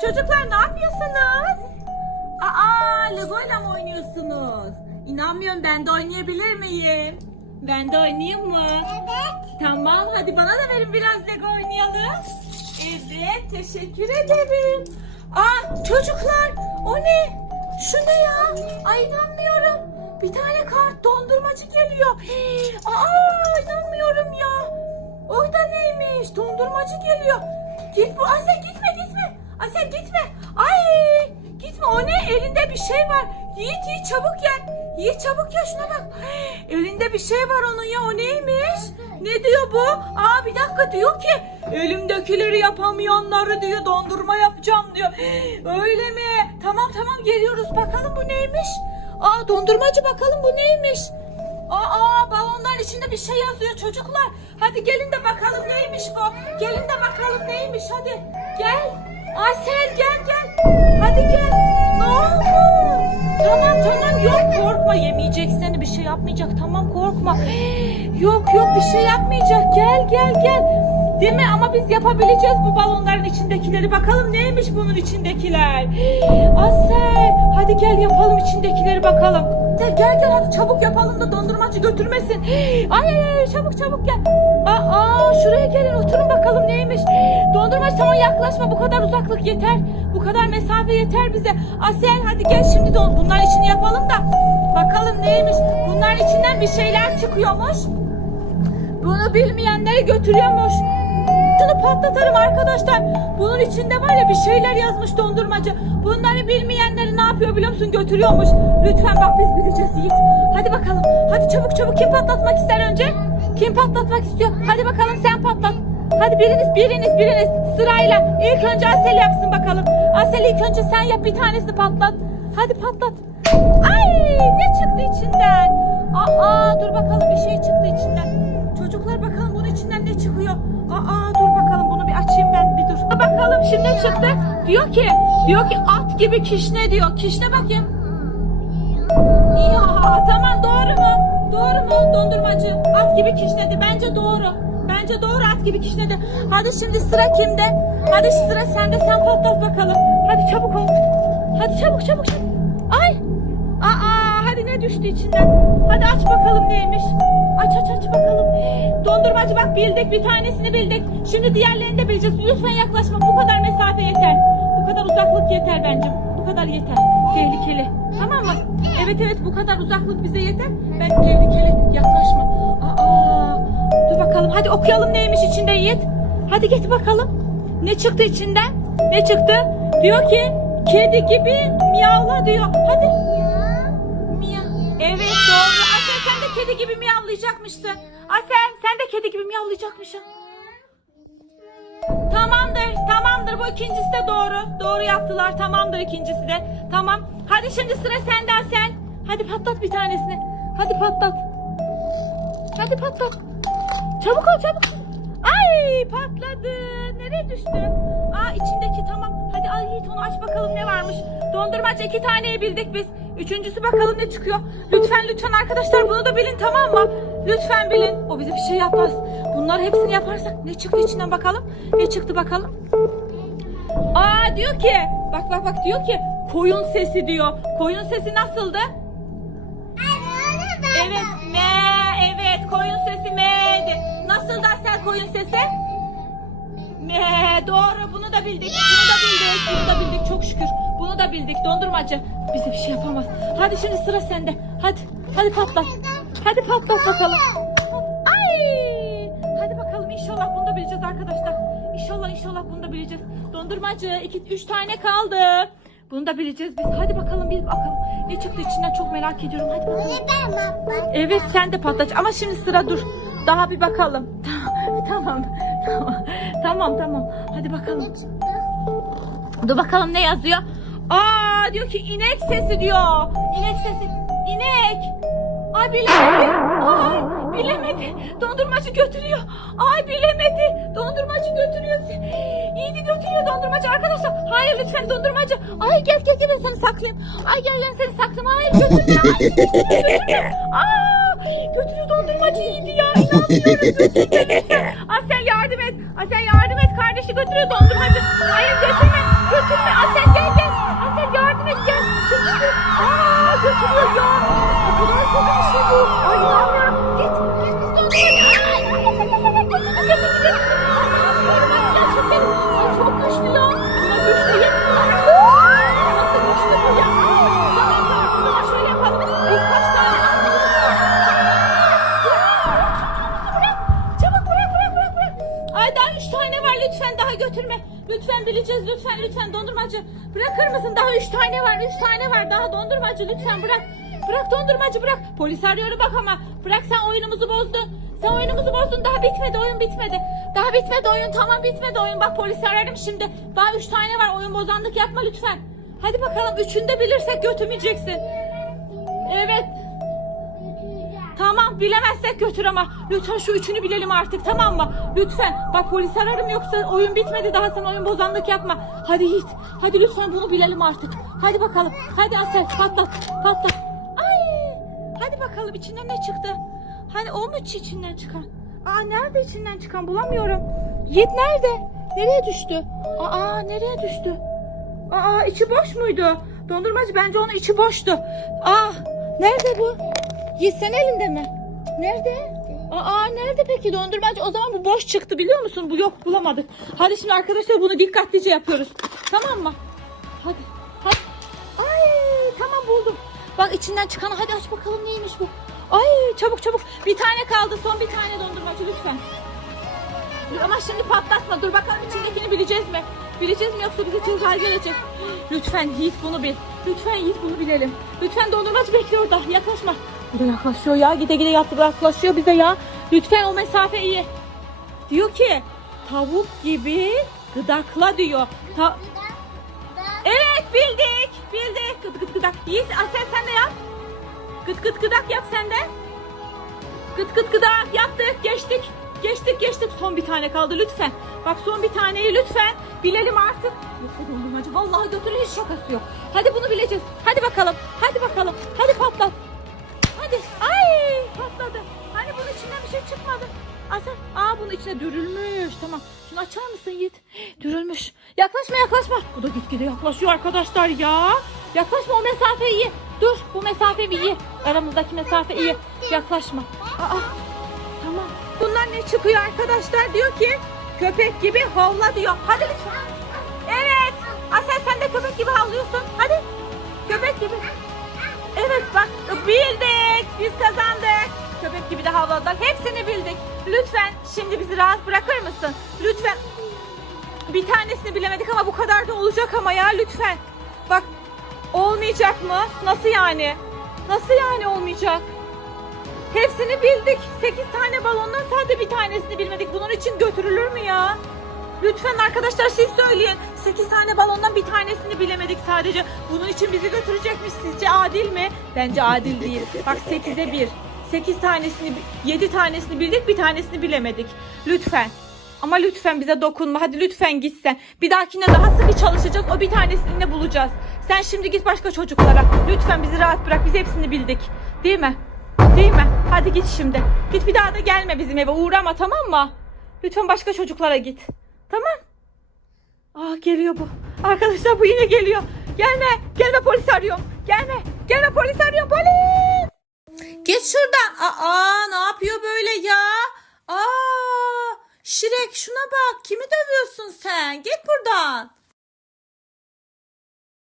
Çocuklar ne yapıyorsunuz? Aa Lego ile mi oynuyorsunuz? İnanmıyorum ben de oynayabilir miyim? Ben de oynayayım mı? Evet. Tamam hadi bana da verin biraz Lego oynayalım. Evet teşekkür ederim. Aa çocuklar o ne? Şu ne ya? Ay inanmıyorum. Bir tane kart dondurmacı geliyor. Hii, Aa inanmıyorum ya. O da neymiş? Dondurmacı geliyor. Git bu gitme gitme. Asel gitme. Ay gitme o ne? Elinde bir şey var. Yiğit Yiğit çabuk gel. Yiğit çabuk gel şuna bak. Elinde bir şey var onun ya o neymiş? Ne diyor bu? Aa bir dakika diyor ki elimdekileri yapamayanları diyor dondurma yapacağım diyor. Öyle mi? Tamam tamam geliyoruz bakalım bu neymiş? Aa dondurmacı bakalım bu neymiş? Aa balonların içinde bir şey yazıyor çocuklar. Hadi gelin de bakalım neymiş bu. Gelin de bakalım neymiş hadi. Gel. Asel gel gel. Hadi gel. Ne oldu? Tamam tamam yok korkma yemeyecek seni bir şey yapmayacak tamam korkma. Yok yok bir şey yapmayacak gel gel gel. Değil mi ama biz yapabileceğiz bu balonların içindekileri. Bakalım neymiş bunun içindekiler. Asel hadi gel yapalım içindekileri bakalım. Gel gel gel hadi çabuk yapalım da dondurmacı götürmesin. Ay ay ay çabuk çabuk gel. Aa, şuraya gelin oturun bakalım neymiş. Dondurmacı tamam yaklaşma bu kadar uzaklık yeter. Bu kadar mesafe yeter bize. Asel hadi gel şimdi don bunların içini yapalım da. Bakalım neymiş. Bunların içinden bir şeyler çıkıyormuş. Bunu bilmeyenleri götürüyormuş. Şunu patlatarım arkadaşlar. Bunun içinde var ya bir şeyler yazmış dondurmacı. Bunları bilmeyenleri ne yapıyor biliyor musun? Götürüyormuş. Lütfen bak biz bileceğiz Yiğit. Hadi bakalım. Hadi çabuk çabuk kim patlatmak ister önce? Kim patlatmak istiyor? Hadi bakalım sen patlat. Hadi biriniz biriniz biriniz sırayla. İlk önce Asel yapsın bakalım. Asel ilk önce sen yap bir tanesini patlat. Hadi patlat. Ay ne çıktı içinden? Aa dur bakalım bir şey çıktı içinden. Çocuklar bakalım bunun içinden ne çıkıyor? Aa dur bakalım bunu bir açayım ben bir dur. Bakalım şimdi ne çıktı? Diyor ki, diyor ki at gibi kişne diyor. Kişne bakayım. Ya tamam doğru mu? Doğru mu dondurmacı? At gibi kişnedi. Bence doğru. Bence doğru at gibi kişnedi. Hadi şimdi sıra kimde? Hadi sıra sende sen patlat bakalım. Hadi çabuk ol. Hadi çabuk çabuk çabuk. Ay. Aa hadi ne düştü içinden? Hadi aç bakalım neymiş. Aç aç aç bakalım. Dondurmacı bak bildik bir tanesini bildik. Şimdi diğerlerini de bileceğiz. Lütfen yaklaşma. Bu kadar mesafe yeter. Bu kadar uzaklık yeter bence. Bu kadar yeter. Tehlikeli. Tamam mı? Evet evet bu kadar uzaklık bize yeter. Ben tehlikeli yaklaşma. Aa, dur bakalım. Hadi okuyalım neymiş içinde Yiğit. Hadi git bakalım. Ne çıktı içinden? Ne çıktı? Diyor ki kedi gibi miyavla diyor. Hadi. Miyav. Evet doğru. Asel sen de kedi gibi miyavlayacakmışsın. Asel sen de kedi gibi miyavlayacakmışsın. Tamamdır, Bu ikincisi de doğru. Doğru yaptılar. Tamamdır ikincisi de. Tamam. Hadi şimdi sıra sende Asel. Hadi patlat bir tanesini. Hadi patlat. Hadi patlat. Çabuk ol çabuk. Ay patladı. Nereye düştü? Aa içindeki tamam. Hadi al Yiğit onu aç bakalım ne varmış. Dondurmacı iki taneyi bildik biz. Üçüncüsü bakalım ne çıkıyor. Lütfen lütfen arkadaşlar bunu da bilin tamam mı? Lütfen bilin. O bize bir şey yapmaz. Bunlar hepsini yaparsak ne çıktı içinden bakalım. Ne çıktı bakalım. Aa diyor ki bak bak bak diyor ki koyun sesi diyor. Koyun sesi nasıldı? Evet me evet koyun sesi me'di. Nasıldı Asel koyun sesi? Me doğru bunu da bildik. Bunu da bildik. Bunu da bildik çok şükür. Bunu da bildik dondurmacı. Bize bir şey yapamaz. Hadi şimdi sıra sende. Hadi. Hadi patlat. Hadi patlat bakalım. Ay! Hadi bakalım inşallah bunu da bileceğiz arkadaşlar. İnşallah inşallah bunu da bileceğiz. Dondurmacı iki üç tane kaldı. Bunu da bileceğiz biz. Hadi bakalım bil bakalım. Ne çıktı içinden çok merak ediyorum. Hadi bakalım. Evet sen de patlaç ama şimdi sıra dur. Daha bir bakalım. tamam. Tamam. Tamam tamam. Hadi bakalım. Dur bakalım ne yazıyor? Aa diyor ki inek sesi diyor. İnek sesi. İnek. Ay bilemedi. Ay bilemedi. Dondurmacı götürüyor. Ay bilemedi. Dondurmacı götürüyor. Yiğidi götürüyor dondurmacı arkadaşlar. Hayır lütfen dondurmacı. Ay gel gel gel ben seni saklayayım. Ay gel ben seni saklayayım. Ay götürme. Ay götürme. Aa götürüyor dondurmacı yiğidi ya. İnanmıyorum. Asel yardım et. Asel yardım et. Kardeşi götürüyor dondurmacı. Hayır götürme. Götürme. Asel gel gel. Asel yardım et gel. Çocuk. Aa götürüyor ya. O kadar korkunç Lütfen bileceğiz lütfen lütfen dondurmacı. Bırakır mısın? Daha üç tane var üç tane var. Daha dondurmacı lütfen bırak. Bırak dondurmacı bırak. Polis arıyorum bak ama. Bırak sen oyunumuzu bozdun. Sen oyunumuzu bozdun. Daha bitmedi oyun bitmedi. Daha bitmedi oyun tamam bitmedi oyun. Bak polisi ararım şimdi. Daha üç tane var oyun bozanlık yapma lütfen. Hadi bakalım üçünü de bilirsek götürmeyeceksin. Evet Tamam bilemezsek götür ama lütfen şu üçünü bilelim artık tamam mı? Lütfen bak polis ararım yoksa oyun bitmedi daha sen oyun bozanlık yapma. Hadi Yiğit hadi lütfen bunu bilelim artık. Hadi bakalım hadi Asel patlat patlat. Ay hadi bakalım içinden ne çıktı? Hani o mu içinden çıkan? Aa nerede içinden çıkan bulamıyorum. Yiğit nerede? Nereye düştü? Aa nereye düştü? Aa içi boş muydu? Dondurmacı bence onun içi boştu. Aa nerede bu? Yiğit sen elinde mi? Nerede? Aa nerede peki dondurmacı? O zaman bu boş çıktı biliyor musun? Bu yok bulamadık. Hadi şimdi arkadaşlar bunu dikkatlice yapıyoruz. Tamam mı? Hadi. Hadi. Ay tamam buldum. Bak içinden çıkanı hadi aç bakalım neymiş bu. Ay çabuk çabuk. Bir tane kaldı son bir tane dondurmacı lütfen. Dur Ama şimdi patlatma. Dur bakalım içindekini bileceğiz mi? Bileceğiz mi yoksa bize ceza gelecek? Lütfen Yiğit bunu bil. Lütfen Yiğit bunu bilelim. Lütfen dondurmacı bekliyor orada. Yaklaşma. Bu da yaklaşıyor ya. Gide gide yaklaşıyor bize ya. Lütfen o mesafe iyi. Diyor ki tavuk gibi gıdakla diyor. Ta- evet bildik. Bildik. Gıd gıd gıdak. Yiğit Asel sen de yap. Gıd gıd gıdak yap sen de. Gıt gıt gıdak yaptık geçtik. Geçtik geçtik son bir tane kaldı lütfen. Bak son bir taneyi lütfen bilelim artık. Yoksa dondurmacı vallahi götürür hiç şakası yok. Hadi bunu bileceğiz. Hadi bakalım. Hadi bakalım. Hadi. İçine dürülmüş. Tamam. Şunu açar mısın Yiğit? Dürülmüş. Yaklaşma yaklaşma. Bu da gitgide yaklaşıyor arkadaşlar ya. Yaklaşma o mesafe iyi. Dur bu mesafe iyi. Aramızdaki mesafe iyi. Yaklaşma. Aa. Tamam. Bunlar ne çıkıyor arkadaşlar? Diyor ki köpek gibi havla diyor. Hadi lütfen. Evet. Asel sen de köpek gibi havlıyorsun. Hadi. Köpek gibi. Evet bak bildik. Biz kazandık. Köpek gibi de havladılar. Hepsini bildik. Lütfen şimdi rahat bırakır mısın? Lütfen. Bir tanesini bilemedik ama bu kadar da olacak ama ya lütfen. Bak olmayacak mı? Nasıl yani? Nasıl yani olmayacak? Hepsini bildik. 8 tane balondan sadece bir tanesini bilmedik. Bunun için götürülür mü ya? Lütfen arkadaşlar siz söyleyin. 8 tane balondan bir tanesini bilemedik sadece. Bunun için bizi götürecekmiş. Sizce adil mi? Bence adil değil. Bak 8'e 1. 8 tanesini, 7 tanesini bildik, bir tanesini bilemedik. Lütfen. Ama lütfen bize dokunma. Hadi lütfen gitsen. Bir dahakine daha sıkı çalışacağız. O bir tanesini de bulacağız. Sen şimdi git başka çocuklara. Lütfen bizi rahat bırak. Biz hepsini bildik. Değil mi? Değil mi? Hadi git şimdi. Git bir daha da gelme bizim eve. Uğrama tamam mı? Lütfen başka çocuklara git. Tamam. Aa geliyor bu. Arkadaşlar bu yine geliyor. Gelme. Gelme polis arıyorum. Gelme. Gelme polis arıyorum. Polis. Git şuradan. Aa ne yapıyor böyle ya? Aa Şirek şuna bak. Kimi dövüyorsun sen? Git buradan.